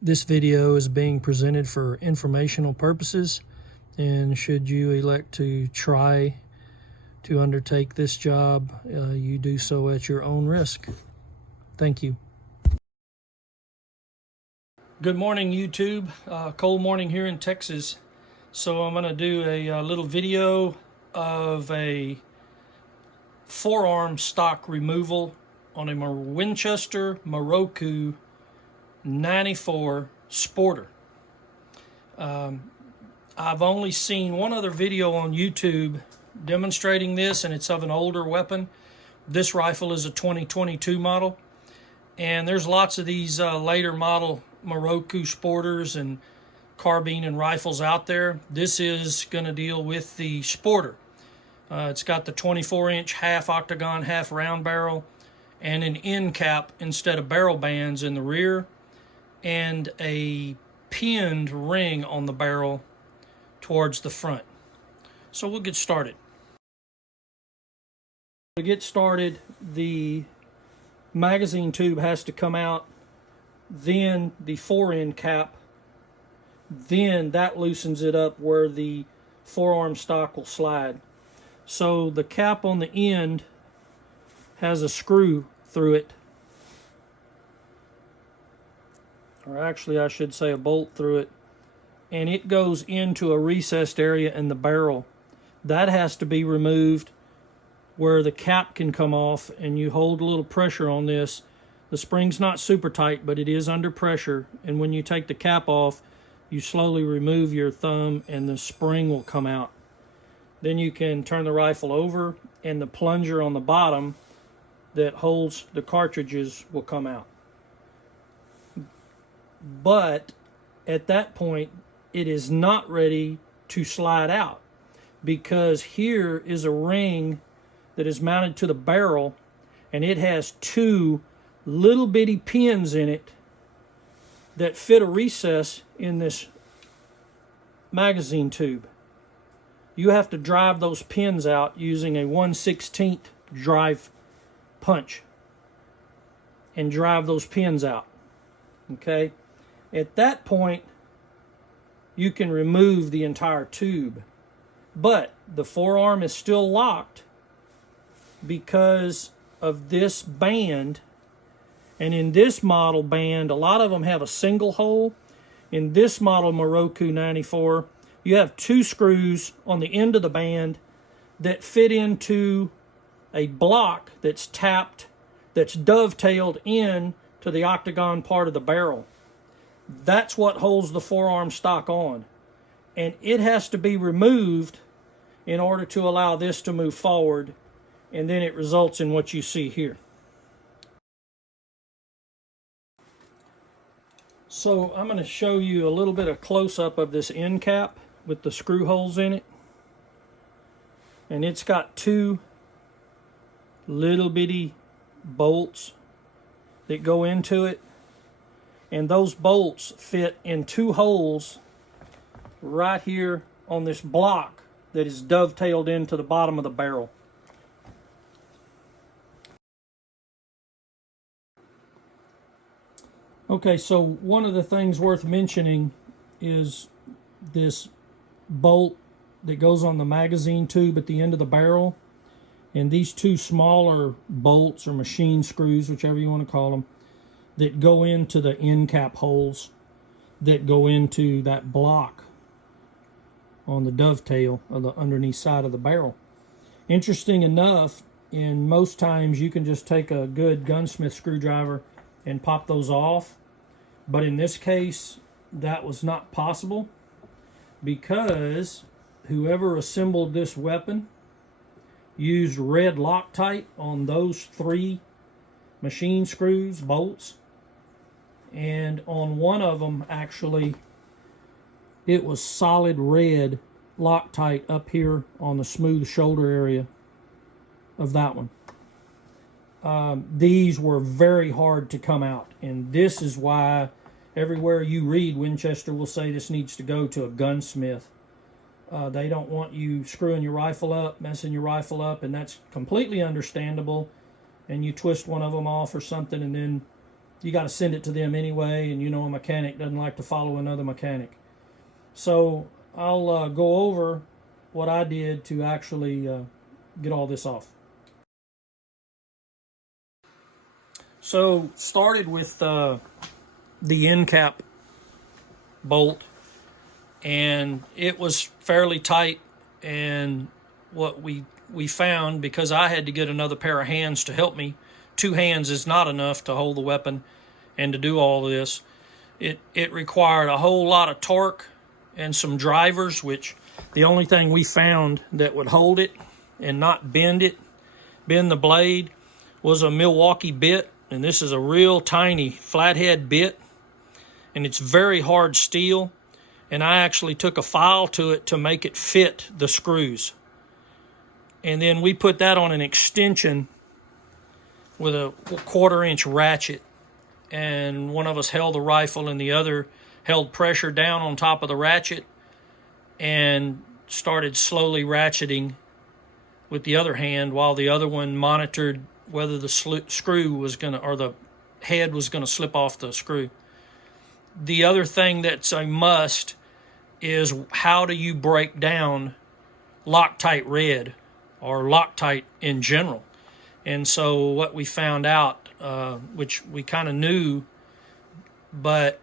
This video is being presented for informational purposes, and should you elect to try to undertake this job, you do so at your own risk. Thank you. Good morning, YouTube. Cold morning here in Texas. So I'm going to do a little video of a forearm stock removal on a Winchester Miroku 94 Sporter. I've only seen one other video on YouTube demonstrating this, and it's of an older weapon. This rifle is a 2022 model, and there's lots of these later model Miroku Sporters and carbine and rifles out there. This is going to deal with the Sporter. It's got the 24-inch half octagon, half round barrel, and an end cap instead of barrel bands in the rear, and a pinned ring on the barrel towards the front. So we'll get started. To get started, the magazine tube has to come out, then the fore-end cap, then that loosens it up where the forearm stock will slide. So the cap on the end has a screw through it, or actually I should say a bolt through it, and it goes into a recessed area in the barrel. That has to be removed where the cap can come off, and you hold a little pressure on this. The spring's not super tight, but it is under pressure, and when you take the cap off, you slowly remove your thumb and the spring will come out. Then you can turn the rifle over, and the plunger on the bottom that holds the cartridges will come out. But at that point, it is not ready to slide out, because here is a ring that is mounted to the barrel, and it has two little bitty pins in it that fit a recess in this magazine tube. You have to drive those pins out using a 1/16 drive punch and drive those pins out. Okay? At that point, you can remove the entire tube, but the forearm is still locked because of this band. And in this model band, a lot of them have a single hole. In this model Miroku 94, you have two screws on the end of the band that fit into a block that's tapped, that's dovetailed in to the octagon part of the barrel. That's what holds the forearm stock on. And it has to be removed in order to allow this to move forward, and then it results in what you see here. So I'm going to show you a little bit of close-up of this end cap with the screw holes in it. And it's got two little bitty bolts that go into it. And those bolts fit in two holes right here on this block that is dovetailed into the bottom of the barrel. Okay, so one of the things worth mentioning is this bolt that goes on the magazine tube at the end of the barrel, and these two smaller bolts or machine screws, whichever you want to call them, that go into the end cap holes that go into that block on the dovetail of the underneath side of the barrel. Interesting enough, in most times you can just take a good gunsmith screwdriver and pop those off. But in this case, that was not possible, because whoever assembled this weapon used red Loctite on those three machine screws, bolts, and on one of them, actually, it was solid red Loctite up here on the smooth shoulder area of that one. These were very hard to come out, and this is why everywhere you read, Winchester will say this needs to go to a gunsmith. They don't want you screwing your rifle up, messing your rifle up, and that's completely understandable. And you twist one of them off or something, and then you got to send it to them anyway, and you know a mechanic doesn't like to follow another mechanic. So I'll go over what I did to actually get all this off. So started with the end cap bolt, and it was fairly tight. And what we found, because I had to get another pair of hands to help me, 2 hands is not enough to hold the weapon and to do all this. It required a whole lot of torque and some drivers, which the only thing we found that would hold it and not bend the blade, was a Milwaukee bit. And this is a real tiny flathead bit, and it's very hard steel. And I actually took a file to it to make it fit the screws. And then we put that on an extension with a 1/4-inch ratchet. And one of us held the rifle and the other held pressure down on top of the ratchet and started slowly ratcheting with the other hand, while the other one monitored whether the screw was going to, or the head was going to slip off the screw. The other thing that's a must is, how do you break down Loctite red or Loctite in general? And so what we found out, which we kind of knew, but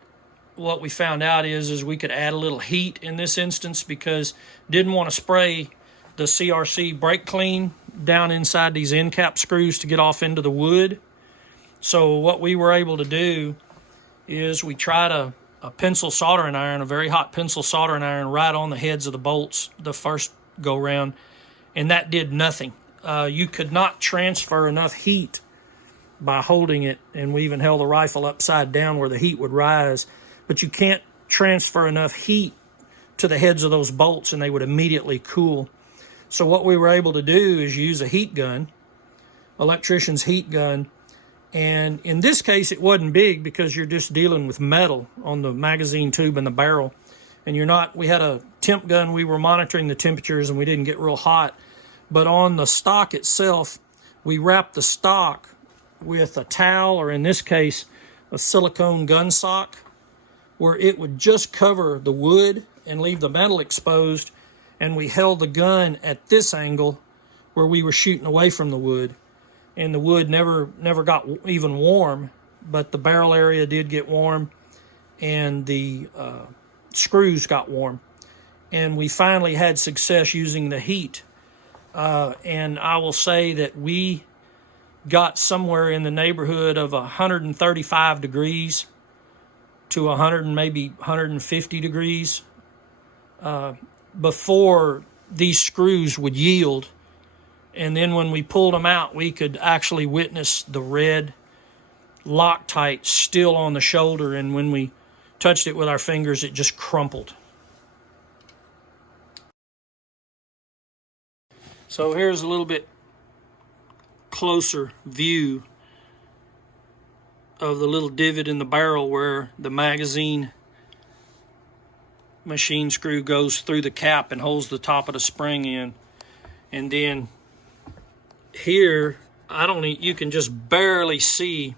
what we found out is we could add a little heat in this instance, because didn't want to spray the CRC brake clean down inside these end cap screws to get off into the wood. So what we were able to do is we tried a pencil soldering iron, a very hot pencil soldering iron, right on the heads of the bolts the first go round, and that did nothing. You could not transfer enough heat by holding it, and we even held the rifle upside down where the heat would rise, but you can't transfer enough heat to the heads of those bolts and they would immediately cool. So what we were able to do is use a heat gun, electrician's heat gun, and in this case it wasn't big because you're just dealing with metal on the magazine tube and the barrel, and we had a temp gun, we were monitoring the temperatures and we didn't get real hot. But on the stock itself, we wrapped the stock with a towel, or in this case a silicone gun sock, where it would just cover the wood and leave the metal exposed, and we held the gun at this angle where we were shooting away from the wood, and the wood never got even warm, but the barrel area did get warm, and the screws got warm, and we finally had success using the heat. And I will say that we got somewhere in the neighborhood of 135 degrees to 100 and maybe 150 degrees before these screws would yield. And then when we pulled them out, we could actually witness the red Loctite still on the shoulder, and when we touched it with our fingers, it just crumpled. So here's a little bit closer view of the little divot in the barrel where the magazine machine screw goes through the cap and holds the top of the spring in. And then here, you can just barely see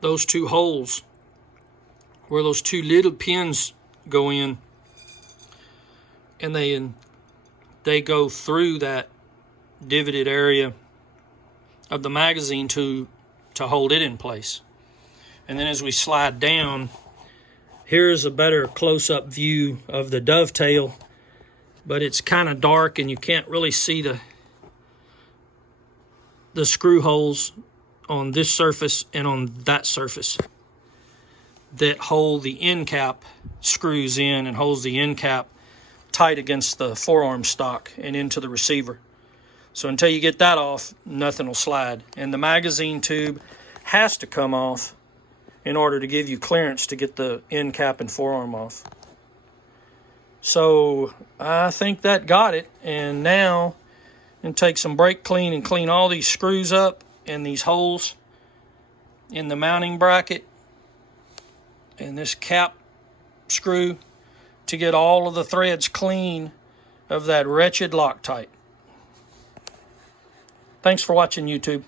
those 2 holes where those 2 little pins go in, and they go through that divoted area of the magazine to hold it in place. And then as we slide down, here's a better close-up view of the dovetail, but it's kind of dark and you can't really see the screw holes on this surface and on that surface that hold the end cap screws in and holds the end cap tight against the forearm stock and into the receiver. So until you get that off, nothing will slide. And the magazine tube has to come off in order to give you clearance to get the end cap and forearm off. So I think that got it. And now I'm take some brake clean and clean all these screws up and these holes in the mounting bracket and this cap screw to get all of the threads clean of that wretched Loctite. Thanks for watching, YouTube.